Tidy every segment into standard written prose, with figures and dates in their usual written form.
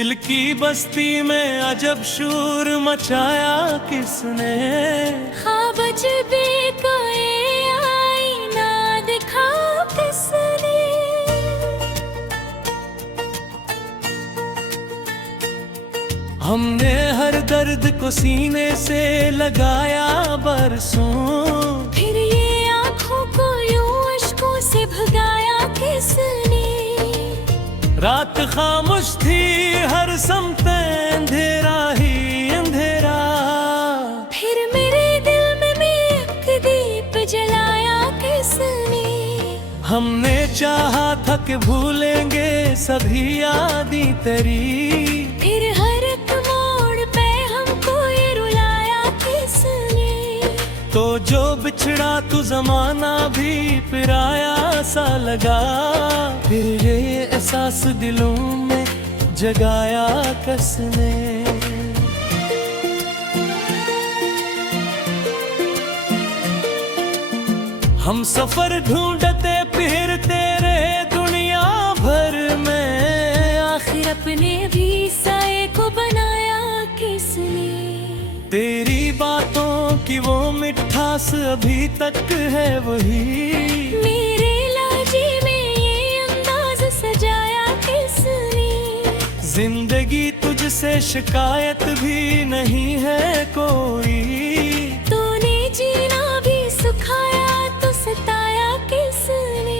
दिल की बस्ती में अजब शोर मचाया किसने। ख्वाब अजबे का ये आईना दिखा किसने। हमने हर दर्द को सीने से लगाया बरसों, फिर ये आँखों को यूं अश्कों से भगाया किसने। रात खामोश थी हर समते अंधेरा ही अंधेरा, फिर मेरे दिल में एक दीप जलाया किसने। हमने चाहा था कि भूलेंगे सभी यादें तेरी, फिर हर एक मोड़ पे हमको ये रुलाया किसने। तो जो बिछड़ा तू जमाना भी पिराया सा लगा, फिर ये एहसास दिलों में जगाया किसने। हम सफर ढूंढते फिरते रहे दुनिया भर में, आखिर अपने भी साए को बनाया किसने। तेरी बातों की वो मिठास अभी तक है वही, मेरे लाजी में ये अंदाज सजाया किसने। जिंदगी तुझसे शिकायत भी नहीं है कोई, तूने जीना भी सिखाया तो सताया किसने।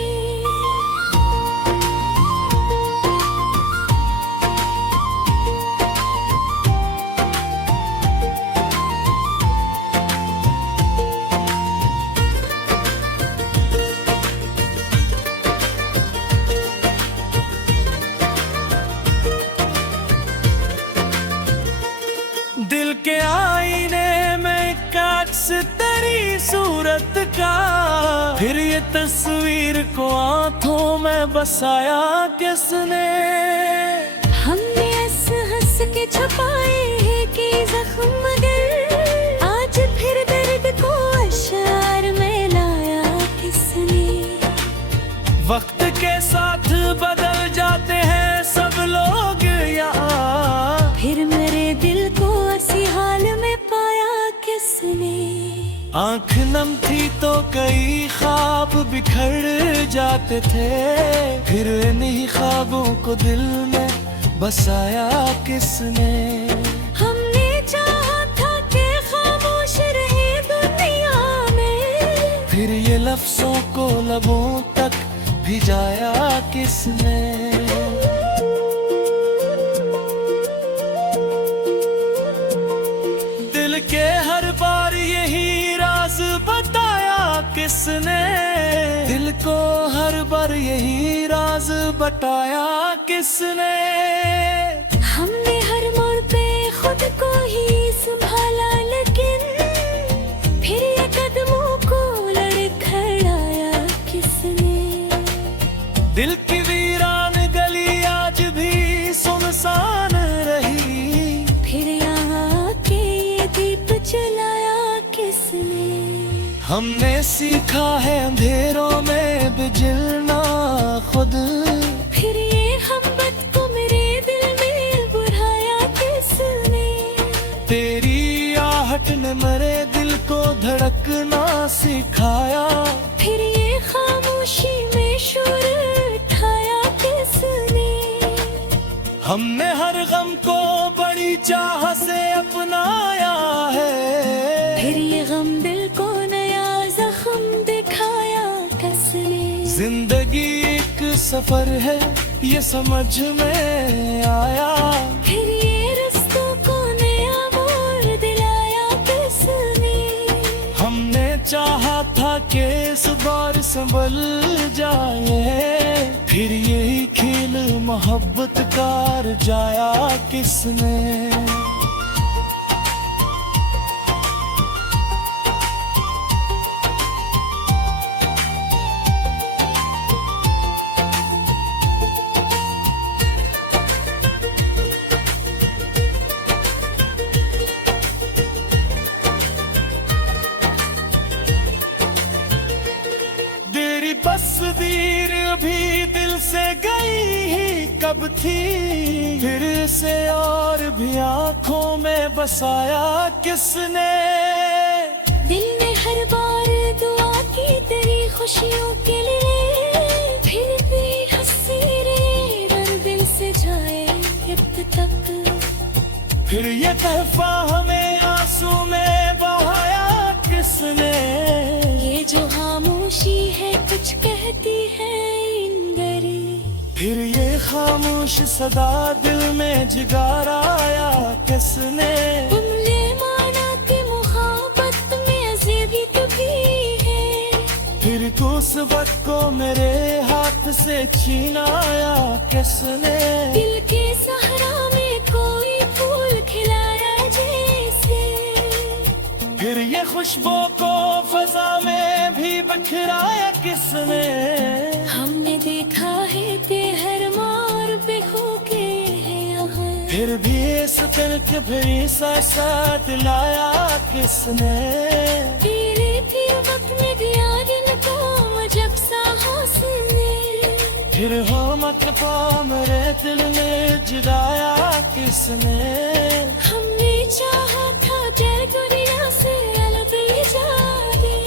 दिल के आईने में काक्स तेरी सूरत का, फिर ये तस्वीर को आंखों में बसाया किसने। हमने हंस हंस के छुपाए हैं कि जख्म, मगर आज फिर दर्द को अशार में लाया किसने। वक्त के साथ बदल जाते हैं सब लोग यहाँ, फिर मेरे दिल को इसी हाल में पाया किसने। आंख नम थी तो कई ख्वाब बिखर जाते थे, फिर इन्हीं ख्वाबों को दिल में बसाया किसने। हमने चाहा था कि खामोश रहे दुनिया में, फिर ये लफ्जों को लबों तक भिजाया किसने। दिल के हर बार यही राज बताया किसने, दिल को हर बार यही राज बताया किसने। हमने हर मोड़ पे खुद को ही संभाला, लेकिन फिर ये कदमों को लड़खड़ाया किसने। दिल की वीरान गली आज भी सुनसान रही, फिर यहाँ के ये दीप जलाया किसने। हमने सीखा है अंधेरों में बिजलना खुद, फिर ये मोहब्बत को मेरे दिल में बुढ़ाया किसने। तेरी आहट ने मेरे दिल को धड़कना सिखाया, फिर ये खामोशी में शोर उठाया किसने। हमने हर गम को बड़ी चाह से अपनाया है, फिर ये गम दिल को नया जख्म दिखाया किसने। जिंदगी एक सफर है ये समझ में आया, फिर ये रास्तों को नया मोड़ दिलाया किसने। हमने चाहा था कि इस बार संभल जाए, फिर यही खेल मोहब्बत कार जाया किसने। तस्वीर भी दिल से गई ही कब थी, फिर से भी आंखों में बसाया किसने। दिल ने हर बार दुआ की तेरी खुशियों के लिए, फिर भी हंसी रे और दिल से जाए अब तक। फिर ये तहफा हमें आंसू में बहाया किसने। ये जो खामोशी है कुछ कहती है इन गरी। फिर ये खामोश सदा दिल में जगाया किसने। तुमने माना कि मुहाबत में अज़ीज़ी तो भी है। फिर तू उस वक्त को मेरे हाथ से छीनाया किसने। दिल के सहरा में कोई फूल खिलाया जैसे। फिर ये खुशबू को फजा में भी बिखराया किसने। हमने देखा है ते हर मार पे खो के है यहाँ। फिर भी इस तर्क भरी सा साथ लाया किसने। तेरे भी वक्त में दिया दिन को जब सा हंसने। फिर हो मत पा मेरे दिल में जुदाया किसने। हमने चाहा था जय दुनिया से अलग ले जा दे।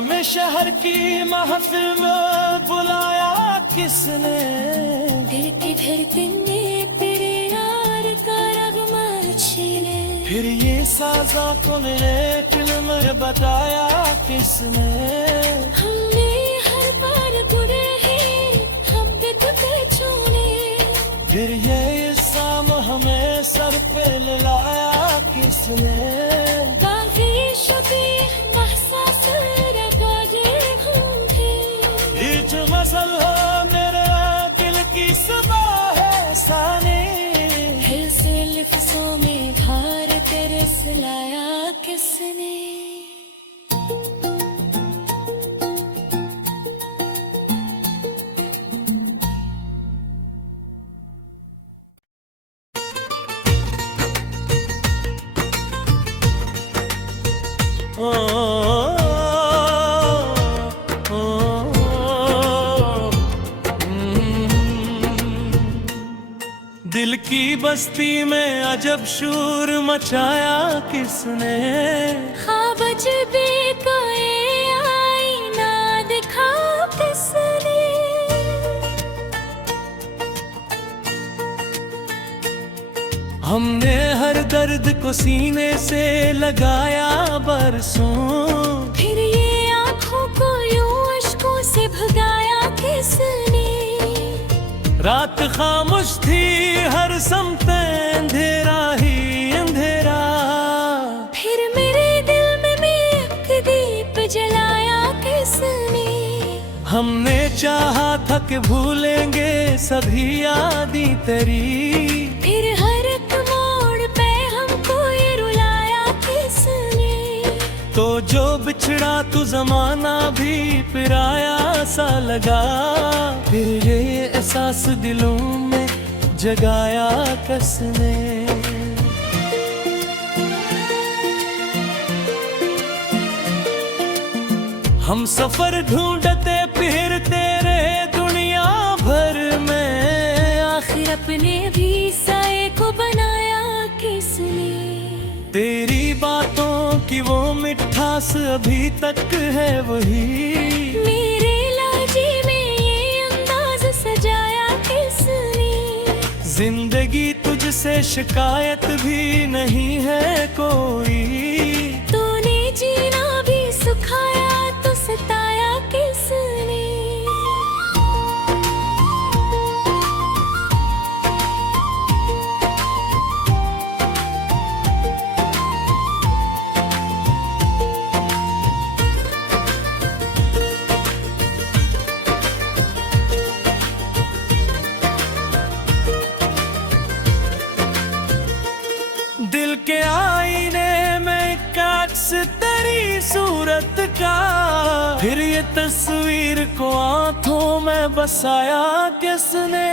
में शहर की महफिल में बुलाया किसने। दिल की धड़कन ने तेरे यार का रगमा छीने। फिर ये साजा को मेरे दिल में बताया किसने। हमने हर बार बुरे हैं हम पे तुझे छूने। फिर ये इल्जाम हमें सर पे लाया किसने। काफी शुदी महसास रगाजे होंगे। ये जो मसल हो मेरे दिल की सुबह है सानी। फिर से लिफ्ज़ों में भार तेरे सिलाया किसने। दिल की बस्ती में अजब शूर मचाया किसने। ख्वाब अजबे को ये आईना दिखा किसने। हमने हर दर्द को सीने से लगाया बरसों। फिर ये आँखों को यूं अश्कों से भगाया किसने। रात खामोश थी हर समत अंधेरा ही अंधेरा। फिर मेरे दिल में एक दीप जलाया किसने। हमने चाहा था कि भूलेंगे सभी यादें तेरी। फिर हर एक मोड़ पे हमको ये रुलाया किसने। तो जो बिछड़ा तू जमाना भी पिराया सा लगा। फिर ये एहसास दिलों में जगाया किसने। हम सफर ढूंढते फिरते रहे दुनिया भर में। आखिर अपने भी साए को बनाया किसने। तेरी बातों की वो मिठास अभी तक है वही। मेरे लाजी में ये अंदाज सजाया किसने। जिंदगी तुझसे शिकायत भी नहीं है कोई। तूने जीना भी सिखाया तो सताया किसने। दिल के आईने में काक्स तेरी सूरत का। फिर ये तस्वीर को आंखों में बसाया किसने।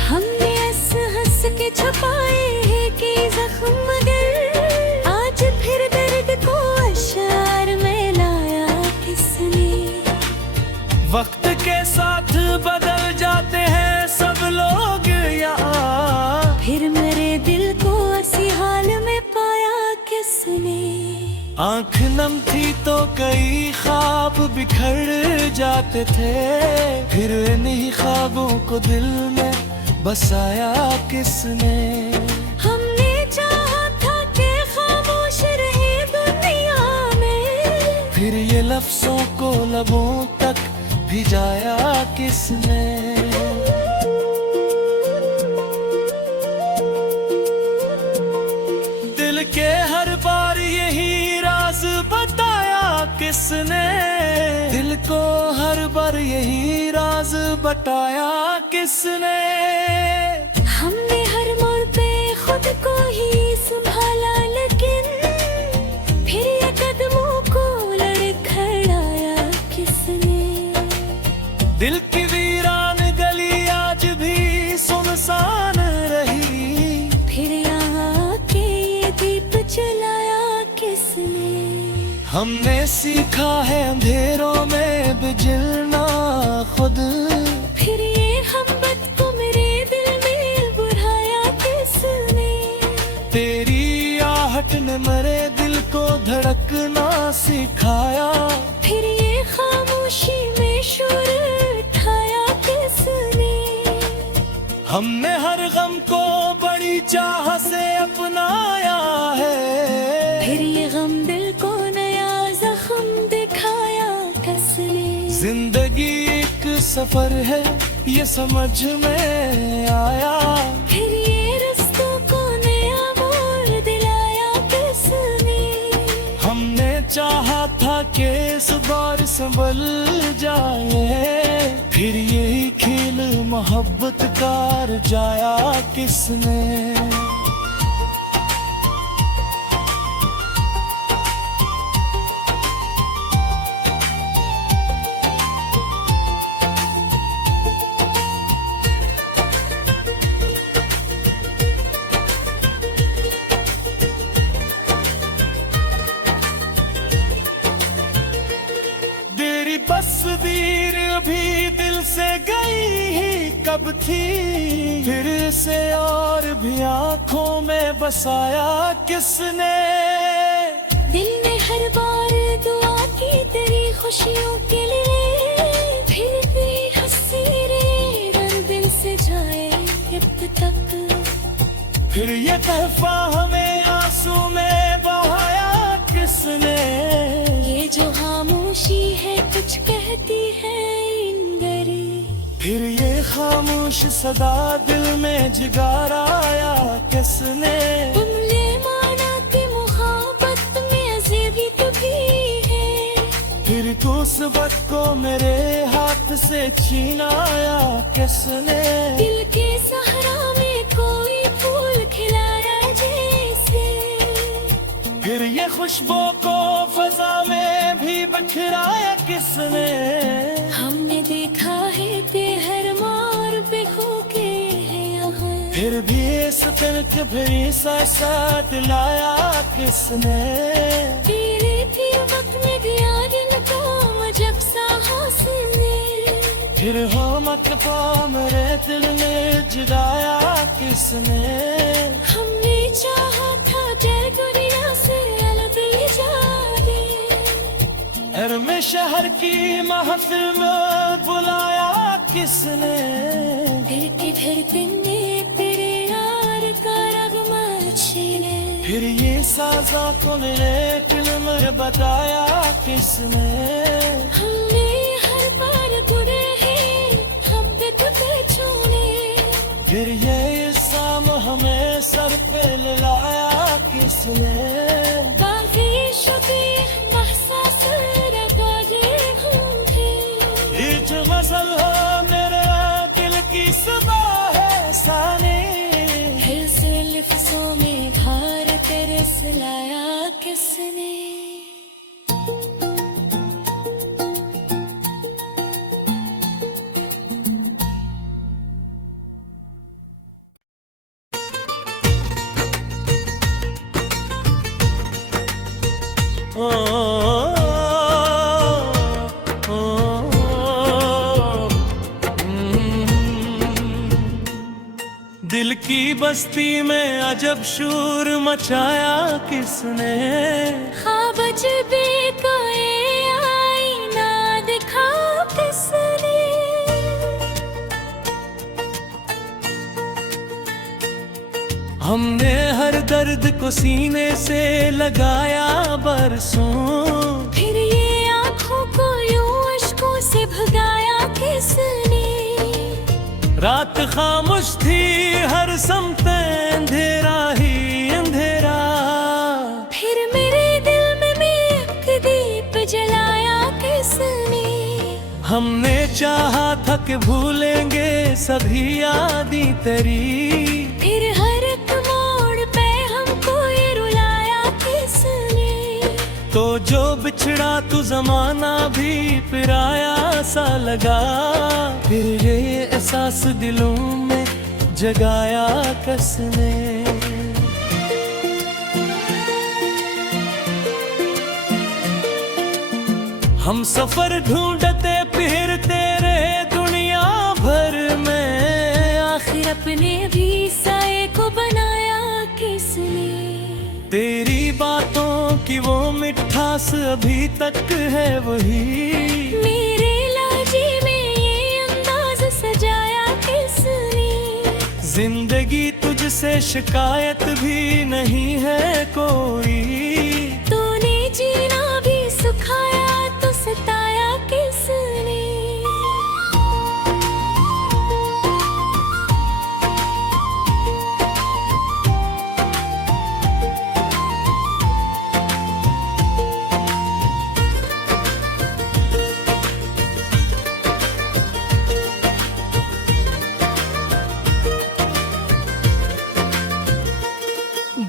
हमने हंस हंस के छुपाए हैं कि जख्म मगर आज फिर दर्द को अशार में लाया किसने। वक्त के साथ बदल जाते हैं सब लोग यहाँ। फिर आंख नम थी तो कई ख्वाब बिखर जाते थे, फिर इन्हीं ख्वाबों को दिल में बसाया किसने। हमने चाहा था कि खामोश रहे दुनिया में, फिर ये लफ्जों को लबों तक भिजाया किसने। दिल के हर बार यही राज बताया किसने, दिल को हर बार यही राज बताया किसने। हमने हर मोड़ पे खुद को ही संभाला, लेकिन फिर ये कदमों को लड़खड़ाया किसने। दिल की वीरान गली आज भी सुनसान रही, फिर यहाँ के ये दीप जलाया किसने। हमने सीखा है अंधेरों में भी जलना खुद, फिर ये हमबत को मेरे दिल में बुढ़ाया किसने। तेरी आहट ने मेरे दिल को धड़कना सिखाया, फिर ये खामोशी में शोर उठाया किसने। हमने हर गम को बड़ी चाह से अपनाया है, फिर ये गम दिल को नया जख्म दिखाया किसने। जिंदगी एक सफर है ये समझ में आया, फिर ये रस्तों को नया मोड़ दिलाया किसने। हमने चाहा था कि इस बार संभल जाए, फिर यही खेल मोहब्बत कार जाया किसने। तस्वीर अभी दिल से गई ही कब थी, फिर से और भी आंखों में बसाया किसने। दिल ने हर बार दुआ की तेरी खुशियों के लिए, फिर भी हंसी रे गर दिल से जाए अब तक। फिर ये तहफा हमें आंसू में बहाया किसने। ये जो खामोशी है कुछ कहती है इंदरी, फिर ये खामोश सदा दिल में जगाया किसने। तुमने माना कि मुहब्बत में अज़ीज़ी तो भी है, फिर तो उस वक्त को मेरे हाथ से छीनाया किसने। दिल के सहरा में कोई फूल खिलाया जैसे, फिर ये खुशबू को फजा में भी बखराया किसने। हमने देखा है हर मार पे खोके है यहाँ, फिर भी इस तनक भरी सा दिलाया किसने। तेरे भी वक्त में दिया दिन को जब सा हौसले, फिर हो मत पा मेरे दिल ने जुदाया किसने। हमने चाहा था जय दुनिया से अलग जा दे, में शहर की महफिल में बुलाया किसने। दिल की धड़कन ने तेरे यार का रगमा छीने, फिर ये साजा को मेरे दिल में बताया किसने। हमने हर बार बुरे हैं हम पे तुझे छूने, फिर ये इल्जाम हमें सर पे लाया किसने। बागी शुदी महसास रखा जे घूमे, हिज मसल हो मेरे दिल की सुबह है सानी। फिर से लिफ्ज़ों में भार तेरे सिलाया किसने। दिल की बस्ती में अजब शोर मचाया किसने। ख्वाब अजबे का ये आईना दिखा किसने। हमने हर दर्द को सीने से लगाया बरसों, फिर ये आँखों को यूं अश्कों से भगाया किसने। रात खामोश थी हर समते अंधेरा ही अंधेरा, फिर मेरे दिल में भी एक दीप जलाया किसने। हमने चाहा था कि भूलेंगे सभी यादें तेरी, फिर हर एक मोड़ पे हमको ये रुलाया किसने। तो जो बिछड़ा तू जमाना भी पिराया सा लगा, फिर ये एहसास दिलों में जगाया किसने। हम सफर ढूंढते फिरते रहे दुनिया भर में, आखिर अपने भी साए को बनाया किसने। तेरी बातों की वो मिठास अभी तक है वही, मेरे लाजी में ये अंदाज सजाया किसने। जिंदगी तुझसे शिकायत भी नहीं है कोई, तूने जीना भी सिखाया तो सताया किसने।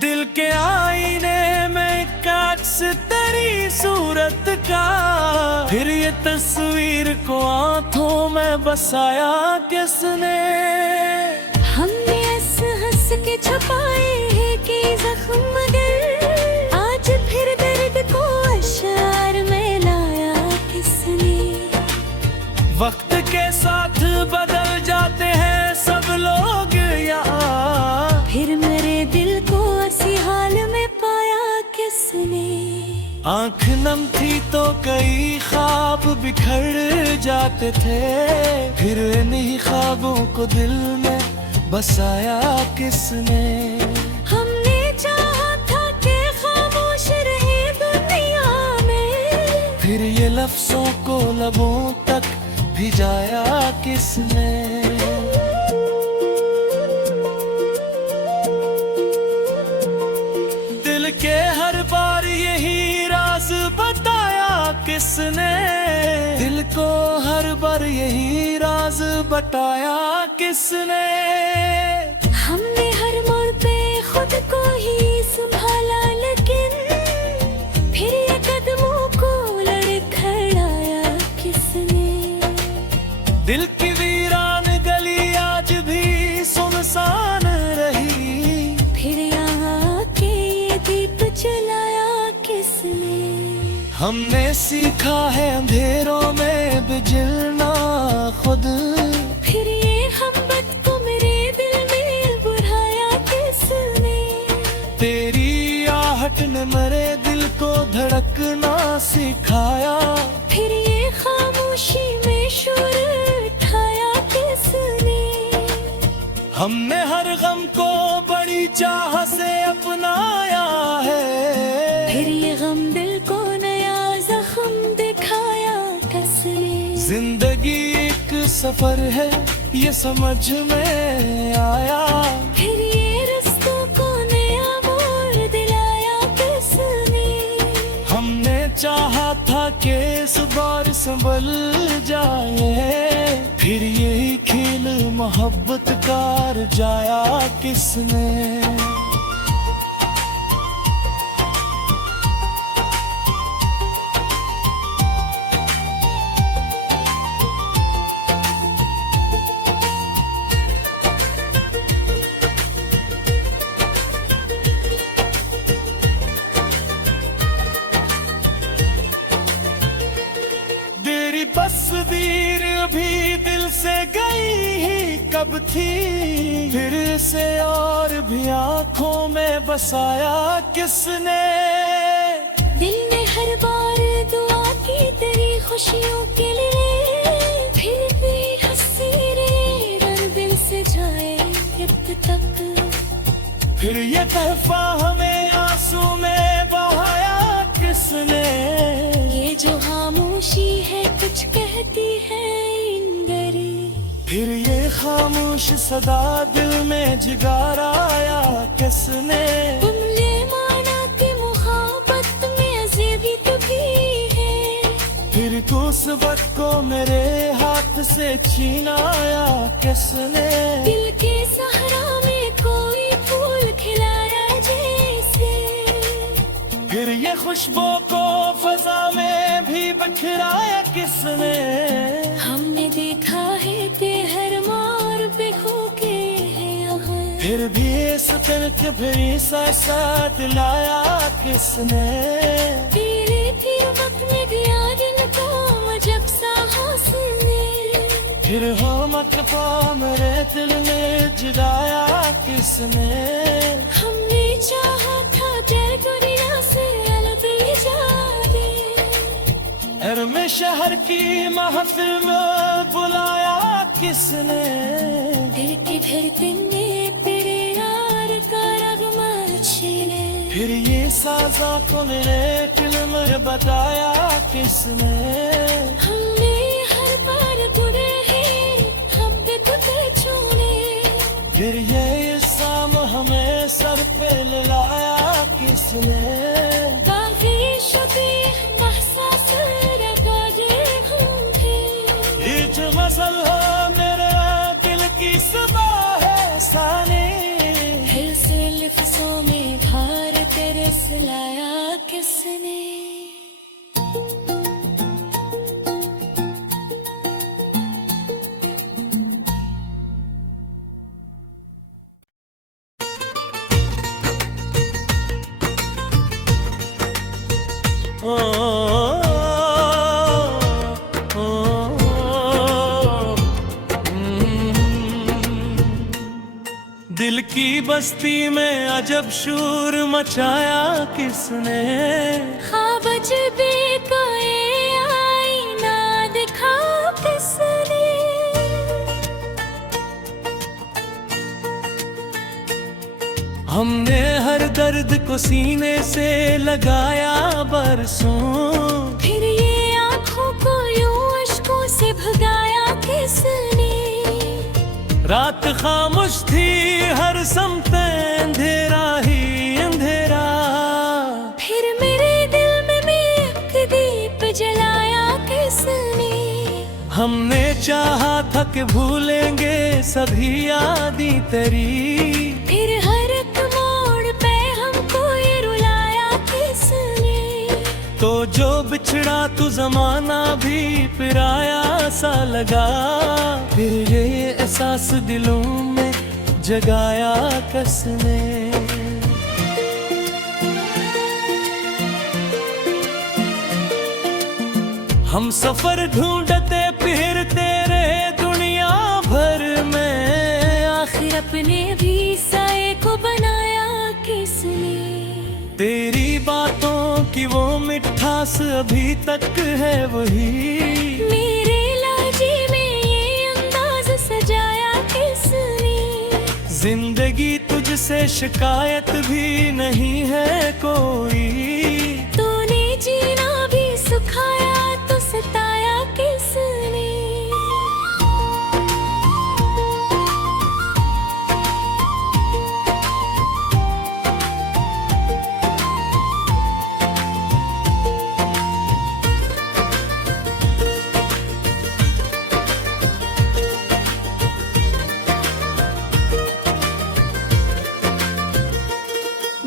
दिल के आईने में काट्स तेरी सूरत का, फिर ये तस्वीर को आंखों में बसाया किसने। हमने हंस हंस के छुपाए हैं कि जख्म मगर, आज फिर दर्द को अशार में लाया किसने। वक्त के साथ बदल जाते हैं सब लोग यहाँ, फिर मेरे दिल को इसी हाल में पाया किसने। आंख नम थी तो कई ख्वाब बिखर जाते थे, फिर इन्हीं ख्वाबों को दिल में बसाया किसने। हमने चाहा था कि खामोश रहे दुनिया में, फिर ये लफ्जों को लबों तक भिजाया किसने। दिल के हर बार यही राज बताया किसने, दिल को हर बार यही राज बताया किसने। हमने हर मोड़ पे खुद को ही संभाला, लेकिन फिर ये कदमों को लड़खड़ाया किसने। दिल की वीरान गली आज भी सुनसान रही, फिर यहाँ के ये दीप जलाया किसने। हमने सीखा है अंधेरों में बिजलना खुद, फिर ये मोहब्बत को मेरे दिल में बुढ़ाया किसने। तेरी आहट ने मेरे दिल को धड़कना सिखाया, फिर ये खामोशी में शोर उठाया किसने। हमने हर गम को बड़ी चाह से अपनाया है, फिर ये गम दिल को नया जख्म दिखाया किसने। जिंदगी एक सफर है ये समझ में आया, फिर ये रस्तों को नया मोड़ दिलाया किसने। हमने चाहा था कि इस बार संभल जाए, फिर यही खेल मोहब्बत कार जाया किसने। तस्वीर भी दिल से गई ही कब थी, फिर से और भी आंखों में बसाया किसने। दिल ने हर बार दुआ की तेरी खुशियों के लिए, फिर भी हंसी रे और दिल से जाए अब तक। फिर ये तहफा हमें आंसू में बहाया किसने। ये जो खामोशी है कुछ कहती है इंगरी। फिर ये खामोश सदा दिल में जगाया किसने। तुमने माना कि मुहाबत में अज़ेबी तो भी है, फिर तो उस वक्त को मेरे हाथ से छीनाया किसने। दिल के सहरा में कोई फूल खिलाया जैसे। फिर ये खुशबू को फजा में भी बिखराया किसने। हमने देखा है कि हर मार पे खो के है यहाँ, फिर भी इस तर्क भरी सा दिलाया किसने। तेरे वक्त में दिया दिन को मजब सा हौसले। फिर हो मत पा मेरे दिल में जुदाया किसने। हमने चाहा था कि दुनिया से अलग ले जाए, में शहर की महफिल में बुलाया किसने। दिल की धड़कन ने तेरे यार का रगमा छीने। फिर ये साजा को मेरे दिल में बताया किसने। हमने हर बार बुरे हैं हम पे तुझे छूने। फिर ये इल्जाम हमें सर पे लाया किसने। बागी शुदी महसास रगाजे होंगे। ये जो मसला मेरे दिल की सुबह है सानी। फिर से लफ्ज़ों में भार तेरे सिलाया किसने। दिल की बस्ती में अजब शोर मचाया किसने। ख्वाब अजबे को ये आईना दिखा किसने। हमने हर दर्द को सीने से लगाया बरसों। फिर ये आँखों को यूं अश्कों से भगाया किसने। रात खामोश थी हर समत अंधेरा ही अंधेरा। फिर मेरे दिल में एक दीप जलाया किसने। हमने चाहा था कि भूलेंगे सभी यादें तेरी। फिर हर एक मोड़ पे हमको ये रुलाया किसने। तो जो बिछड़ा तू जमाना भी पिराया सा लगा। फिर ये एहसास दिलों में जगाया किसने। हम सफर ढूंढते फिरते रहे दुनिया भर में। आखिर अपने भी साए को बनाया किसने। तेरी बातों की वो मिठास अभी तक है वही। मेरे लाजी में ये अंदाज सजाया किसने। जिंदगी तुझसे शिकायत भी नहीं है कोई। तूने जीना भी सिखाया तो सताया किसने।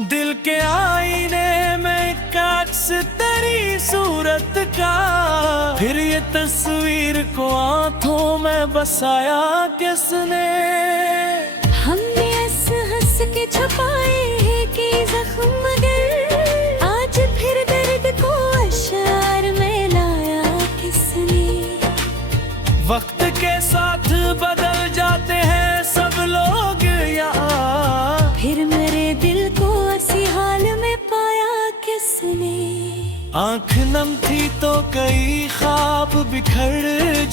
दिल के आईने में काक्स तेरी सूरत का। फिर ये तस्वीर को आंखों में बसाया किसने। हमने हंस हंस के छुपाए हैं कि जख्म मगर आज फिर दर्द को अशार में लाया किसने। वक्त के साथ बदल जाते हैं आंख नम थी तो कई ख्वाब बिखर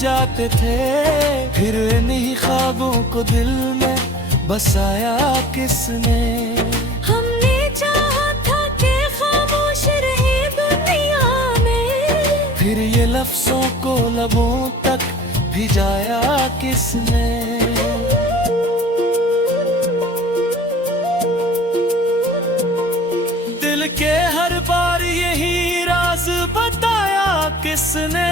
जाते थे, फिर इन्हीं ख्वाबों को दिल में बसाया किसने। हमने चाहा था कि खामोश रहे दुनिया में, फिर ये लफ्जों को लबों तक भिजाया किसने। दिल के हर बार यही राज बताया किसने,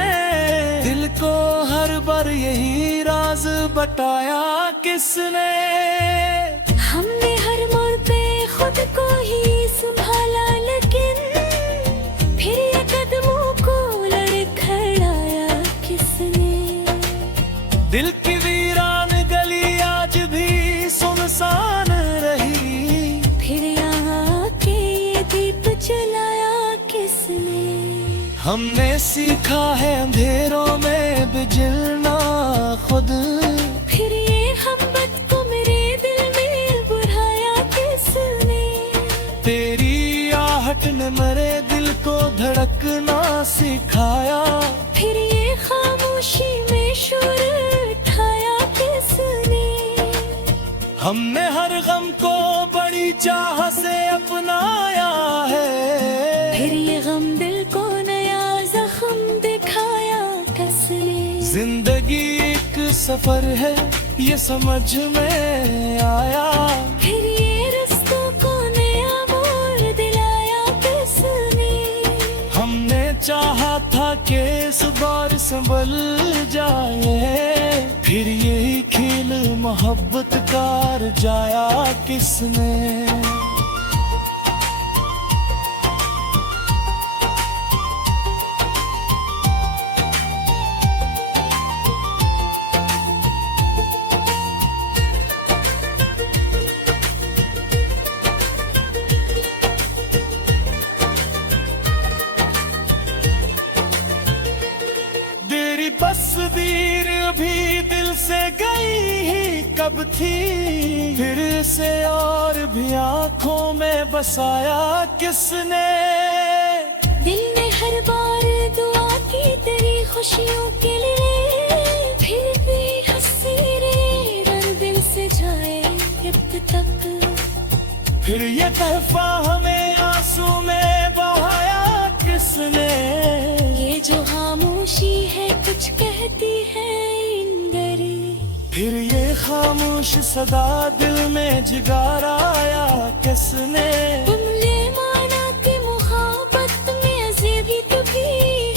दिल को हर बार यही राज बताया किसने। हमने हर मोड़ पे खुद को ही संभाला, लेकिन फिर ये कदमों को लड़खड़ाया किसने। दिल की वीरान गली आज भी सुनसान रही, फिर यहाँ के ये दीप जलाया किसने। हमने सीखा है अंधेरों में भी जलना खुद, फिर ये मोहब्बत को मेरे दिल में बुढ़ाया किसने। तेरी आहट ने मेरे दिल को धड़कना सिखाया, फिर ये खामोशी में शोर उठाया किसने। हमने हर गम को बड़ी चाह से अपनाया है, फिर ये गम दिल को नया जख्म दिखाया किसने। जिंदगी एक सफर है ये समझ में आया, फिर ये रिश्तों को नया मोड़ दिलाया किसने। हमने चाहा था कि इस बार संभल जाए, फिर यही खेल मोहब्बत कार जाया किसने। तस्वीर भी दिल से गई ही कब थी, फिर से और भी आंखों में बसाया किसने। दिल ने हर बार दुआ की तेरी खुशियों के लिए, फिर भी हंसी रे रंग दिल से जाए अब तक। फिर ये तहफा हमें आंसू में बहाया किसने। ये जो खामोशी है कुछ कहती है इंगरी, फिर ये खामोश सदा दिल में जगाराया किसने। तुमने माना कि मोहब्बत में अजीबी तो भी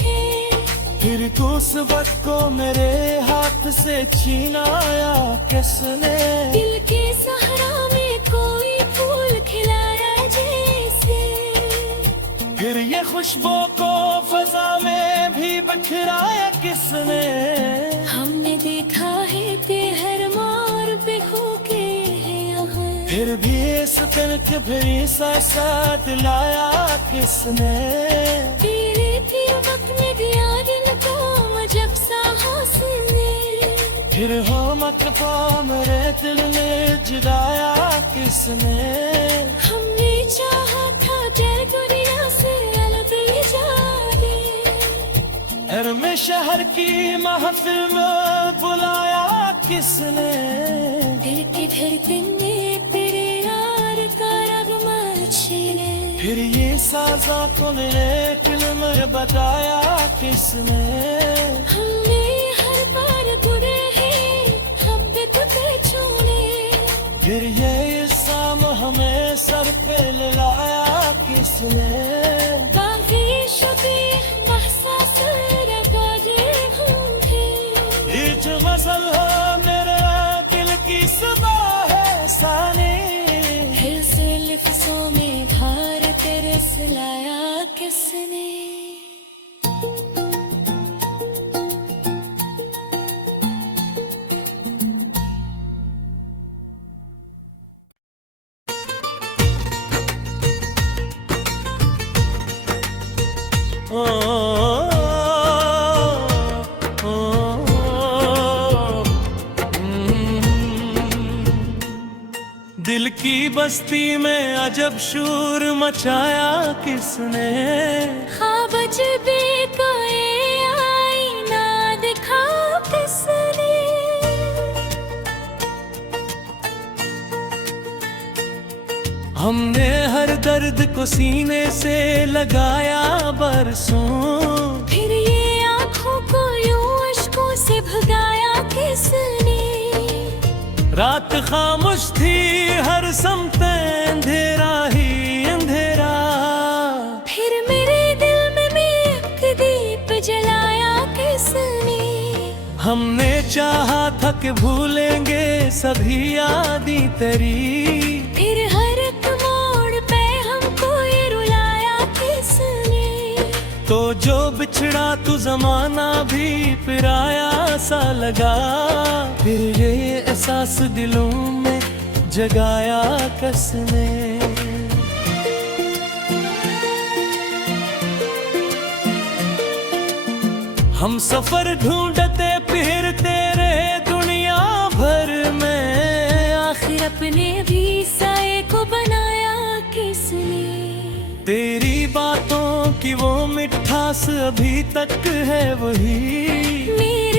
है, फिर तो उस वक्त को मेरे हाथ से छीनाया किसने। दिल के सहरा में कोई फूल खिलाया जैसे, फिर ये खुशबू को फजा में भी बखराया किसने। हमने देखा है ते हर मार पे खो के है यहाँ, फिर भी इस तर्क भरी सा साथ लाया किसने। तेरे थी वक्त में दिया दिल को अजब सा हौसले, फिर हो मत पा मेरे दिल ने जुदाया किसने। हमने चाहा था जय दुनिया से अलग ले जा दे, में शहर की महफिल में बुलाया किसने। दिल की धड़कन ने तेरे यार का रगमा छीने, फिर ये साजा को मेरे दिल में बताया किसने। हमने हर बार बुरे हैं हम पे तुझे छूने, फिर ये इल्जाम हमें सर पे लाया किसने। काफी शुदी महसास लगा दे है, ये जो मसल हो मेरे दिल की सुबह है सानी। फिर से लिफ्टों में धार तेरे सिलाया किसने। दिल की बस्ती में अजब शोर मचाया किसने। ख्वाब अजबे को ये आईना दिखाओ किसने। हमने हर दर्द को सीने से लगाया बरसों, फिर ये आँखों को यूं अश्कों से भगाया किसने। रात खामोश थी हर समते अंधेरा ही अंधेरा, फिर मेरे दिल में एक दीप जलाया किसने। हमने चाहा था कि भूलेंगे सभी यादें तेरी, फिर हर एक मोड़ पे हमको ये रुलाया किसने। तो जो बिछड़ा तू जमाना भी पिराया सा लगा, फिर ये एहसास दिलों में जगाया किसने। हम सफर ढूंढते फिरते रहे दुनिया भर में, आखिर अपने भी साए को बनाया किसने। तेरी बातों की वो मिठास अभी तक है वही, मेरे